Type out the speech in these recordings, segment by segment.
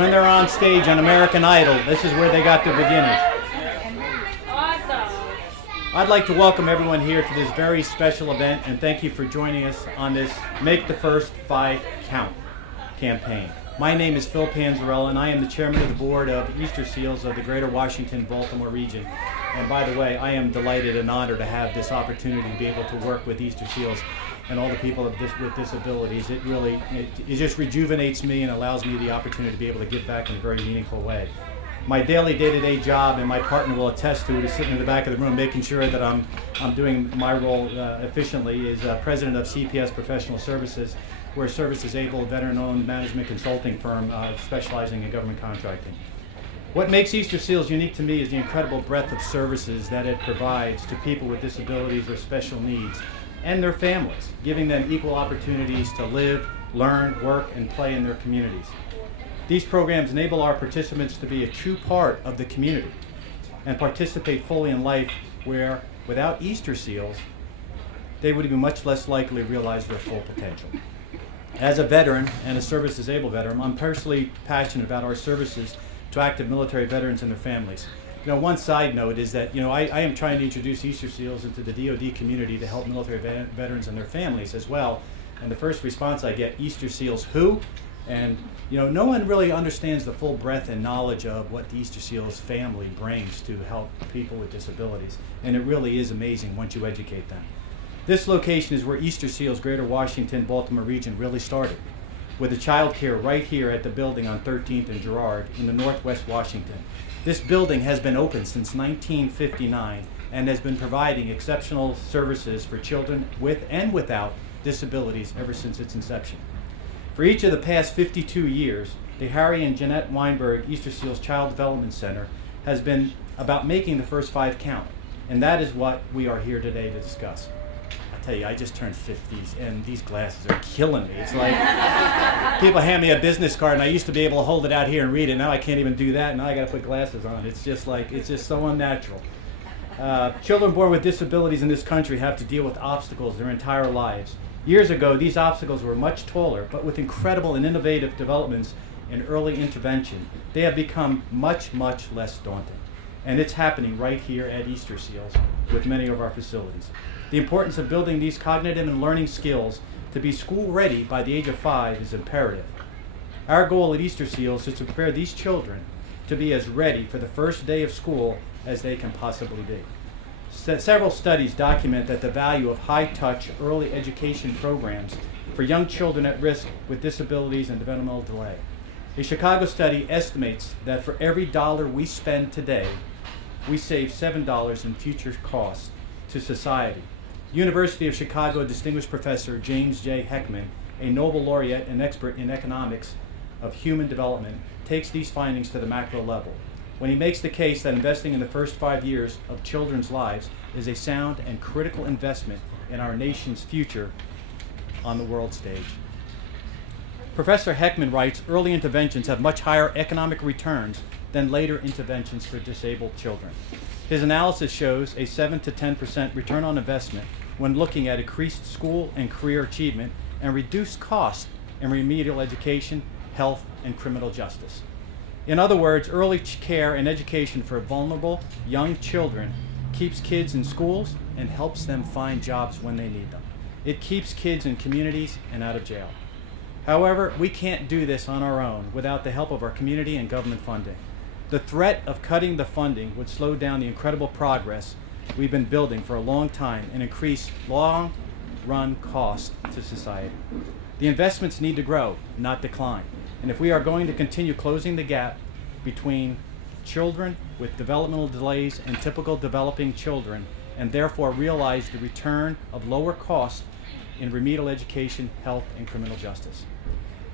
When they're on stage on American Idol, this is where they got their beginnings. I'd like to welcome everyone here to this very special event and thank you for joining us on this Make the First 5 Count campaign. My name is Phil Panzarella and I am the chairman of the board of Easter Seals of the Greater Washington-Baltimore region. And by the way, I am delighted and honored to have this opportunity to be able to work with Easter Seals and all the people with disabilities. It just rejuvenates me and allows me the opportunity to be able to give back in a very meaningful way. My daily day-to-day job, and my partner will attest to it, is sitting in the back of the room making sure that I'm doing my role efficiently, is president of CPS Professional Services. We're a service-disabled, veteran-owned management consulting firm specializing in government contracting. What makes Easter Seals unique to me is the incredible breadth of services that it provides to people with disabilities or special needs and their families, giving them equal opportunities to live, learn, work, and play in their communities. These programs enable our participants to be a true part of the community and participate fully in life where, without Easter Seals, they would be much less likely to realize their full potential. As a veteran and a service-disabled veteran, I'm personally passionate about our services to active military veterans and their families. One side note is that I am trying to introduce Easter Seals into the DoD community to help military veterans and their families as well. And the first response I get, Easter Seals who? And no one really understands the full breadth and knowledge of what the Easter Seals family brings to help people with disabilities. And it really is amazing once you educate them. This location is where Easter Seals Greater Washington-Baltimore region really started, with the child care right here at the building on 13th and Girard in the Northwest Washington. This building has been open since 1959 and has been providing exceptional services for children with and without disabilities ever since its inception. For each of the past 52 years, the Harry and Jeanette Weinberg Easter Seals Child Development Center has been about making the first 5 count, and that is what we are here today to discuss. I tell you, I just turned 50s and these glasses are killing me. It's like people hand me a business card and I used to be able to hold it out here and read it. Now I can't even do that. Now I got to put glasses on. It's just so unnatural. Children born with disabilities in this country have to deal with obstacles their entire lives. Years ago, these obstacles were much taller, but with incredible and innovative developments in early intervention, they have become much, much less daunting. And it's happening right here at Easter Seals with many of our facilities. The importance of building these cognitive and learning skills to be school ready by the age of 5 is imperative. Our goal at Easter Seals is to prepare these children to be as ready for the first day of school as they can possibly be. Several studies document that the value of high-touch early education programs for young children at risk with disabilities and developmental delay. A Chicago study estimates that for every dollar we spend today, we save $7 in future costs to society. University of Chicago distinguished professor James J. Heckman, a Nobel laureate and expert in economics of human development, takes these findings to the macro level when he makes the case that investing in the first 5 years of children's lives is a sound and critical investment in our nation's future on the world stage. Professor Heckman writes, early interventions have much higher economic returns than later interventions for disabled children. His analysis shows a 7 to 10% return on investment when looking at increased school and career achievement and reduced costs in remedial education, health, and criminal justice. In other words, early care and education for vulnerable young children keeps kids in schools and helps them find jobs when they need them. It keeps kids in communities and out of jail. However, we can't do this on our own without the help of our community and government funding. The threat of cutting the funding would slow down the incredible progress we've been building for a long time and increase long-run costs to society. The investments need to grow, not decline. And if we are going to continue closing the gap between children with developmental delays and typical developing children, and therefore realize the return of lower costs in remedial education, health, and criminal justice.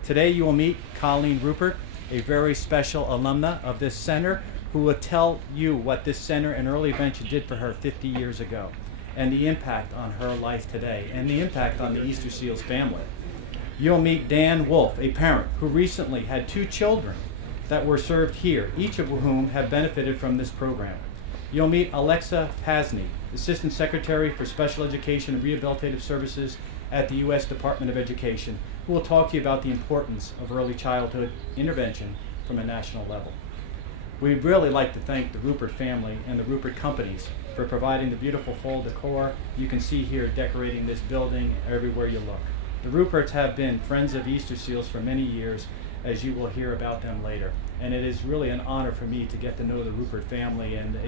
Today you will meet Colleen Rupert, a very special alumna of this center, who will tell you what this center and early intervention did for her 50 years ago, and the impact on her life today, and the impact on the Easter Seals family. You'll meet Dan Wolf, a parent who recently had 2 children that were served here, each of whom have benefited from this program. You'll meet Alexa Pasney, Assistant Secretary for Special Education and Rehabilitative Services at the U.S. Department of Education, who will talk to you about the importance of early childhood intervention from a national level. We'd really like to thank the Rupert family and the Rupert companies for providing the beautiful fall decor you can see here decorating this building everywhere you look. The Ruperts have been friends of Easter Seals for many years, as you will hear about them later. And it is really an honor for me to get to know the Rupert family, and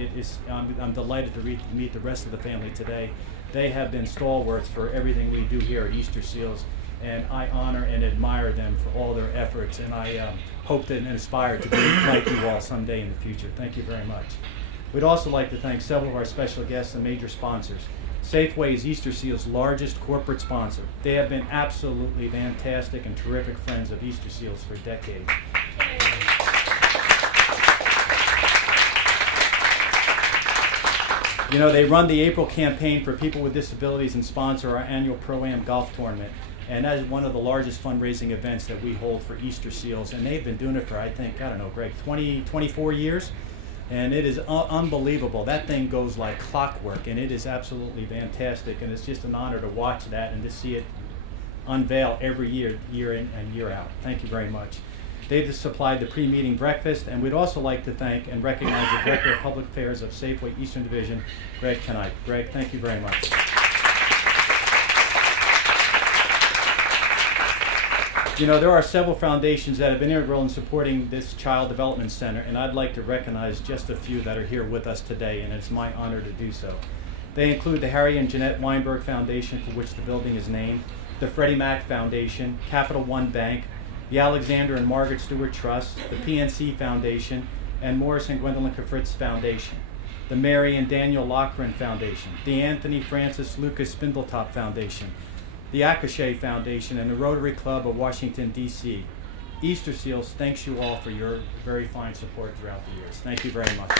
I'm delighted to meet the rest of the family today. They have been stalwarts for everything we do here at Easter Seals, and I honor and admire them for all their efforts, and I hope and aspire to be like you all someday in the future. Thank you very much. We'd also like to thank several of our special guests and major sponsors. Safeway is Easter Seals' largest corporate sponsor. They have been absolutely fantastic and terrific friends of Easter Seals for decades. You know, they run the April campaign for people with disabilities and sponsor our annual Pro-Am golf tournament. And that is one of the largest fundraising events that we hold for Easter Seals. And they've been doing it for, I think, I don't know, Greg, 24 years? And it is unbelievable. That thing goes like clockwork, and it is absolutely fantastic. And it's just an honor to watch that and to see it unveil every year, year in and year out. Thank you very much. They've supplied the pre-meeting breakfast, and we'd also like to thank and recognize the Director of Public Affairs of Safeway Eastern Division, Greg, tonight. Greg, thank you very much. You know, there are several foundations that have been integral in supporting this Child Development Center, and I'd like to recognize just a few that are here with us today, and it's my honor to do so. They include the Harry and Jeanette Weinberg Foundation, for which the building is named, the Freddie Mac Foundation, Capital One Bank, the Alexander and Margaret Stewart Trust, the PNC Foundation, and Morris and Gwendolyn Kafritz Foundation, the Mary and Daniel Loughran Foundation, the Anthony Francis Lucas Spindletop Foundation, the Akashe Foundation, and the Rotary Club of Washington, D.C. Easter Seals thanks you all for your very fine support throughout the years. Thank you very much.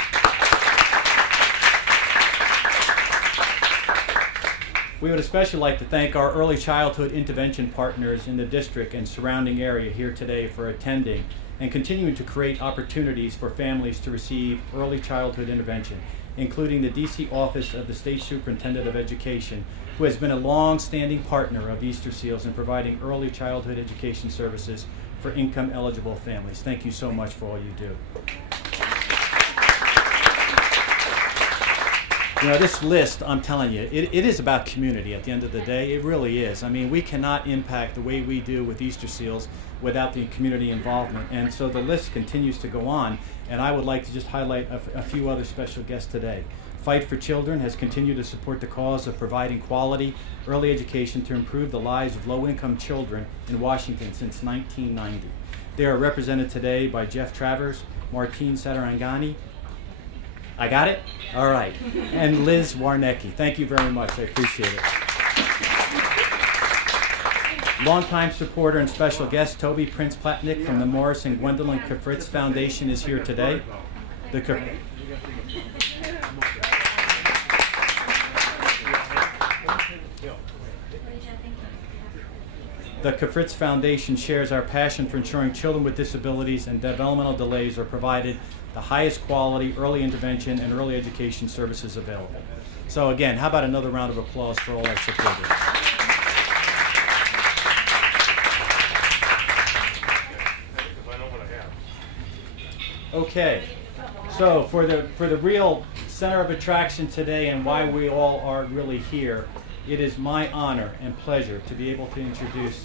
We would especially like to thank our early childhood intervention partners in the district and surrounding area here today for attending and continuing to create opportunities for families to receive early childhood intervention, including the D.C. Office of the State Superintendent of Education, who has been a long-standing partner of Easter Seals in providing early childhood education services for income-eligible families. Thank you so much for all you do. You know, this list, I'm telling you, it is about community at the end of the day. It really is. I mean, we cannot impact the way we do with Easter Seals without the community involvement. And so the list continues to go on, and I would like to just highlight a few other special guests today. Fight for Children has continued to support the cause of providing quality early education to improve the lives of low-income children in Washington since 1990. They are represented today by Jeff Travers, Martine Satarangani, I got it? All right. And Liz Warnecki. Thank you very much. I appreciate it. Longtime supporter and special guest Toby Prince Platnick from the Morris and Gwendolyn Kafritz Foundation is here today. The Kafritz Foundation shares our passion for ensuring children with disabilities and developmental delays are provided the highest quality early intervention and early education services available. So again, how about another round of applause for all our supporters? Okay, so for the real center of attraction today and why we all are really here, it is my honor and pleasure to be able to introduce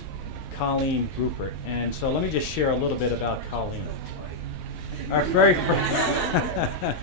Colleen Rupert. And so let me just share a little bit about Colleen. Our very first